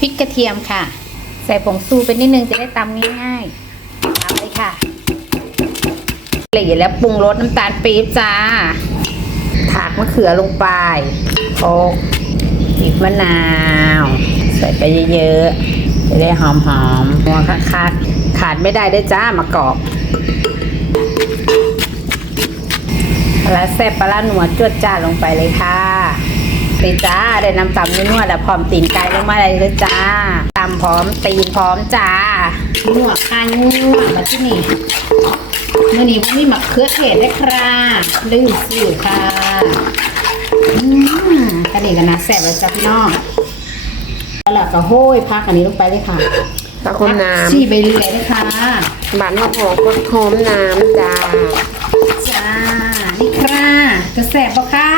พริกกระเทียมค่ะ ใส่ผงซูไปนิดนึงจะได้ตำง่ายๆตำเลยค่ะละเอียดแล้วปรุงรสน้ำตาลปี๊บจ้า ถากมะเขือลงไปโคกบีบมะนาว ใส่ไปเยอะๆ จะได้หอมๆหัวคักๆขาดไม่ได้ด้วยจ้ามะกอกปลาร้าแซ่บปลาร้าหนัวจวดจ้าลงไปเลยค่ะ ไปจ้าได้น้ำตำนัวๆแล้วพร้อมตีนไก่ลงมาเลยเลยจ้าตำพร้อมตีนพร้อมจ้านัวค่ะนัวมาที่นี่มื่อนี้วันนี้มะเขือเทศด้วยครับลืมซื้อค่ะอืมกระเด็นกันนะแสบเลยจ้ะพี่น้องแล้วเราก็โห้ยพักอันนี้ลงไปเลยค่ะตะคนน้ชี้ใบเลื่อยเลยค่ะำบานมะพร้าวก็หอมน้ำจ้าจ้านี่ค่ะจะแสบปะค่ะ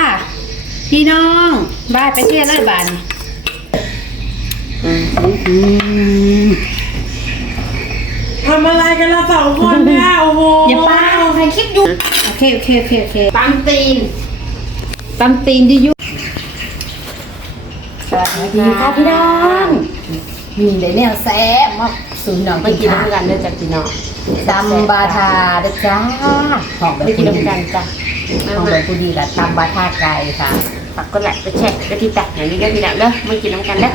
พี่น้อง บ้ายไปเที่ยวเลยบานอืมอืมทำอะไรกันละสองคนเนี่ยโอ้โหอย่าป้าใครคลิปอยู่โอเคโอเคโอเคโอเคตำตีนตำตีนดิยุสวัสดีค่ะพี่น้องมีแต่แนวแซ่บมากสูนน้องมากินค่ะน้ำกันเด้อจ้ะพี่น้องตำบาทาเด้อจ้าหอมไปกินน้ำกันจ้ะหอมามแบมาบผู้ดีละตำบาทาไก่ค่ะ ปักก็แหละไปแช่ก็ที่ตักอย่างนี้เด้อพี่น้องเด้อมากินน้ำกันเด้อ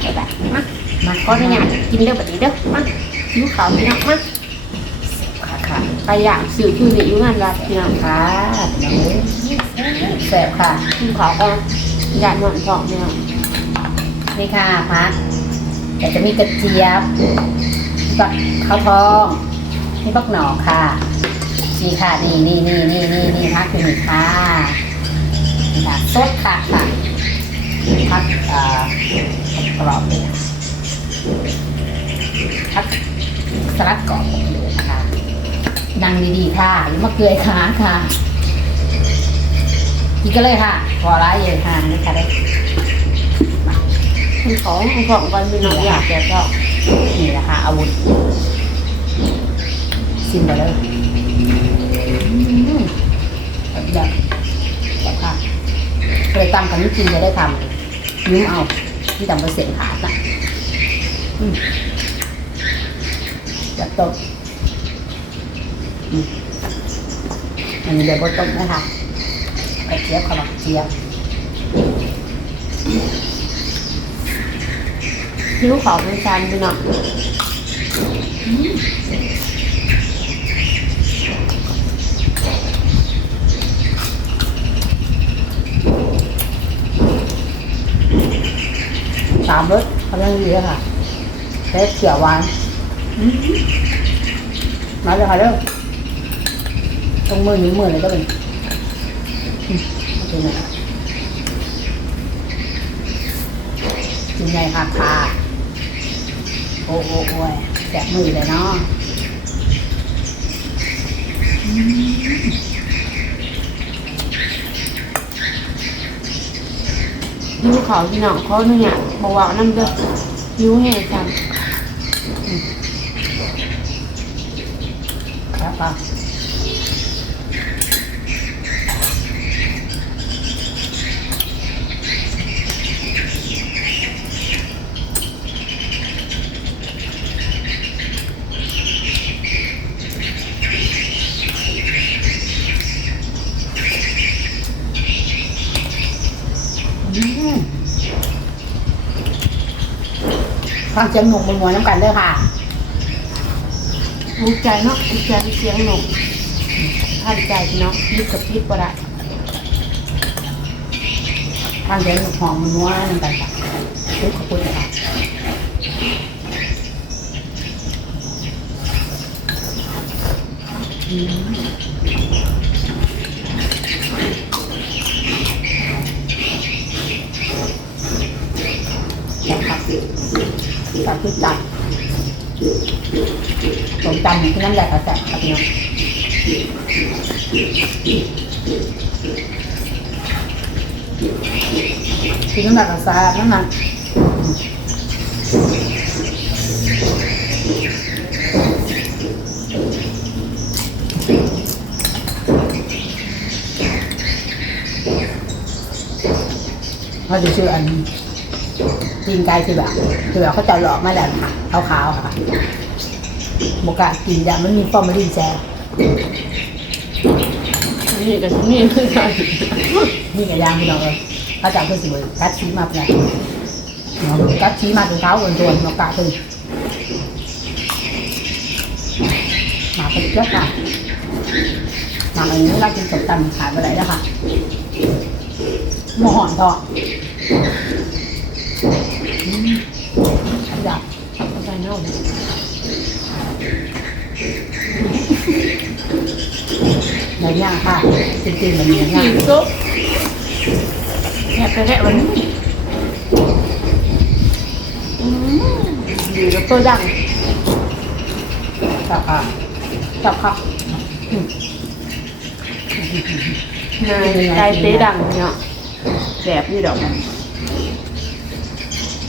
ไปแบบมามาขออนุญาตกินเด้อบัดนี้เด้อมาหิวข้าวพี่น้องมาค่ะค่ะไปอย่างสื่อคือนี่อยู่งานวัดพี่น้องค่ะพี่น้องแซ่บค่ะหิวข้าวก็ญาติหมอนทองพี่น้องนี่ค่ะพักแต่จะมีกระเจี๊ยบบักข้าวทองนี่บักหน่อค่ะนี่ค่ะนี่นี่นี่นี่นี่นี่พักคือนี่ค่ะ นี่ค่ะสดค่ะค่ะพักเอ่อกรอบเลยค่ะพักสลัดกรอบเลยนะคะดังดีๆค่ะอย่ามาเกยขาค่ะกินกันเลยค่ะพอละเย็นค่ะนี่ค่ะได้คุณของคุณของกันพี่น้องอยากแกก็นี่แหละค่ะอาวุธซิมไปเลยอืมแบบแบบแบบค่ะเค ยตั้งกันจริงจะได้ทำยืมเอาที่ทำเปอร์เซ็นขาดนะอืมแบต้มอืมอันนี้เดี๋ยวบดต้มนะคะกระเจี๊ยบขนมเจี๊ยบหิวข้าวเป็นจานพี่น้องามรสเขาเรื่องดีเลยค่ะเทสเขียวหวานมาเลยค่ะเด้อตรงมือนิ้วมือเลยก็เป็นอืมโอเคนะยังไงค่ะค่ะโอ้โอ้โอ้แสบมือเลยเนาะ หิวข้าพี่น้องเขาเนี่ยบอกว่าน้ำเด้อหิวแห้งจังครับค่ะ ฟังเสียงหนุ่มบนหัวน้ำกันเด้อค่ะมุกใจเนาะมุกใจเสียงหนุ่มท่านใจพี่น้องยิบกับยิบก็ได้ฟังเสียงหนุ่มหอมมันนัวน้ำกันค่ะทุกขอบคุณค่ะอืมนะครับ ตัดทุกจัดผมจำที่น้ำยากระแสครับพี่น้องกินน้ำหนักกับซานั่นน่ะเขาจะชื่ออันนี้ ตีนไก่คือแบบคือแบบเขาจะหลอกมาแล้วค่ะขาวๆค่ะบกล้ากินยามันมีฟอร์มาลินแซ่นี่กับนี่คือกันนี่กับยางพี่น้องเลยเขาจะเอาเพื่อสิเวยกัดชี้มาเลยเนาะกัดชี้มาถึงเขาโดนโดนมากาคือมาเป็นเยอะค่ะมาอันนี้เรากินสมตำขายไปไหนแล้วค่ะหม้อหอนทอด อืมอยากเอาไปเน่าเลยในย่างค่ะจริงๆมันมีย่าง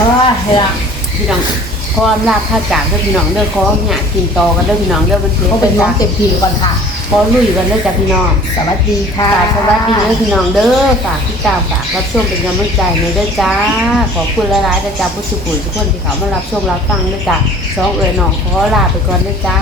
เออเฮ้ยละพี่น้องขออำลาพาจากเด้อพี่น้องเด้อขอหยากินต่อกันเด้อพี่น้องเด้อมันเสียเขาเป็นน้องเต็มทีก่อนค่ะ ขอลุยกันเด้อจ้ะพี่น้องสวัสดีค่ะ ฝากสวัสดีเด้อพี่น้องเด้อฝากที่ตามฝากรับชมเป็นกำลังใจในเด้อจ้า ขอบคุณหลายๆเด้อจ้าผู้สุขุนทุกคนที่เขามารับชมรับฟังเด้อจ้าสองเอ๋ยน้องขอลาไปก่อนเด้อจ้า